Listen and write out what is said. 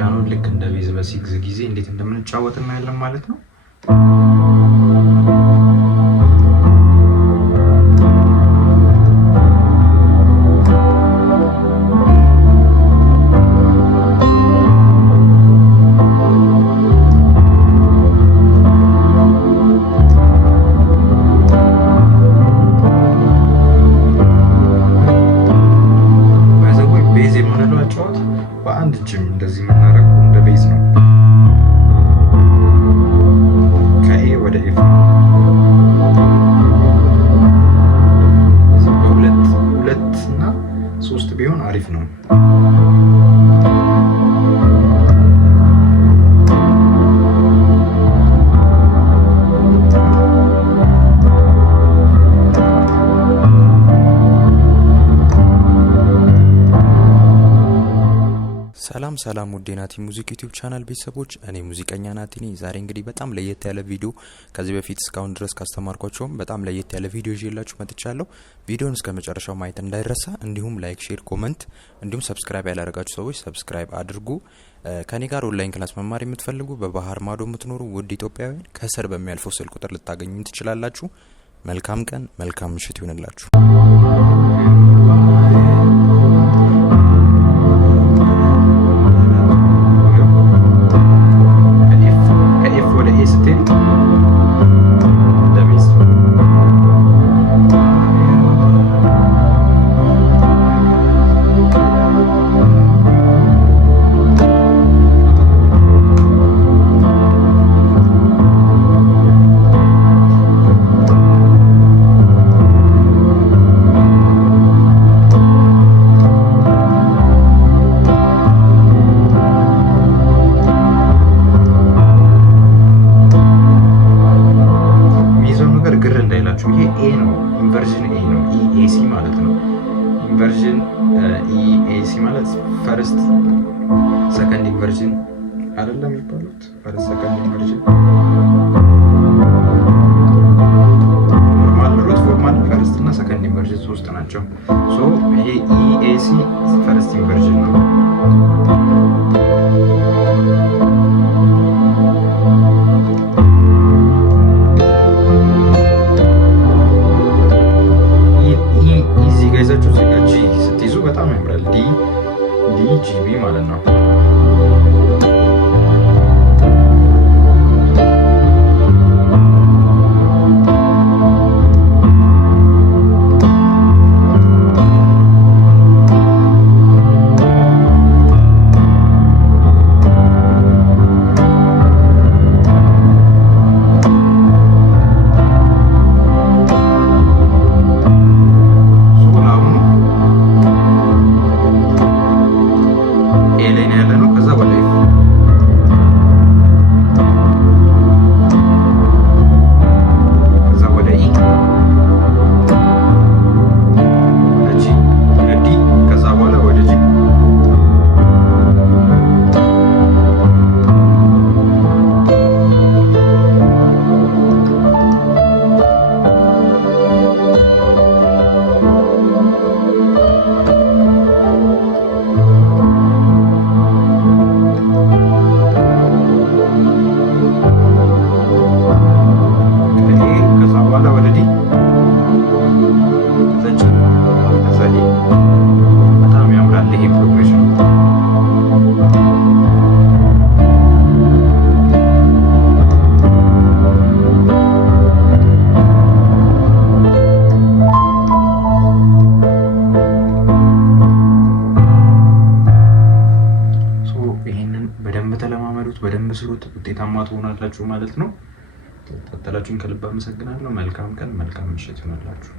ፒያኖ ልክ እንደ ቤዝ በሲክስ ጊዜ እንዴት እንደምንጫወት እናያለን ማለት ነው። በአንድ እጅም እንደዚህ የምናደርገው እንደ ቤዝ ነው። ከኤ ወደ ኤፍ ሁለት እና ሶስት ቢሆን አሪፍ ነው። ሰላም ውድ ናቲ ሙዚክ ዩቲዩብ ቻናል ቤተሰቦች፣ እኔ ሙዚቀኛ ናቲ ነኝ። ዛሬ እንግዲህ በጣም ለየት ያለ ቪዲዮ ከዚህ በፊት እስካሁን ድረስ ካስተማርኳችሁም በጣም ለየት ያለ ቪዲዮ ይዤላችሁ መጥቻለሁ። ቪዲዮውን እስከ መጨረሻው ማየት እንዳይረሳ፣ እንዲሁም ላይክ፣ ሼር፣ ኮሜንት እንዲሁም ሰብስክራይብ ያላደረጋችሁ ሰዎች ሰብስክራይብ አድርጉ። ከኔ ጋር ኦንላይን ክላስ መማር የምትፈልጉ በባህር ማዶ የምትኖሩ ውድ ኢትዮጵያውያን ከስር በሚያልፈው ስልክ ቁጥር ልታገኙኝ ትችላላችሁ። መልካም ቀን፣ መልካም ምሽት ይሁንላችሁ። ይሄ ኤ ነው፣ ኢንቨርዥን ኤ ነው። ኢኤሲ ማለት ነው። ኢንቨርዥን ኢኤሲ ማለት ፈርስት ሰከንድ ኢንቨርዥን አይደለም የሚባሉት። ፈርስት ሰከንድ ኢንቨርዥን ኖርማል ሩት ፎርማል ፈርስት እና ሰከንድ ኢንቨርዥን ሶስት ናቸው። ሶ ይሄ ኢኤሲ ፈርስት ኢንቨርዥን ነው። ስትይዙ በጣም ያምራል። ዲጂቢ ማለት ነው። በጣም ያምራል ይሄ ፕሮግሬሽን። ይሄንን በደንብ ተለማመዱት፣ በደንብ ስሩት፣ ውጤታማ ትሆናላችሁ ማለት ነው። ተከታተላችሁን ከልብ አመሰግናለሁ። መልካም ቀን፣ መልካም ምሽት ይሁንላችሁ።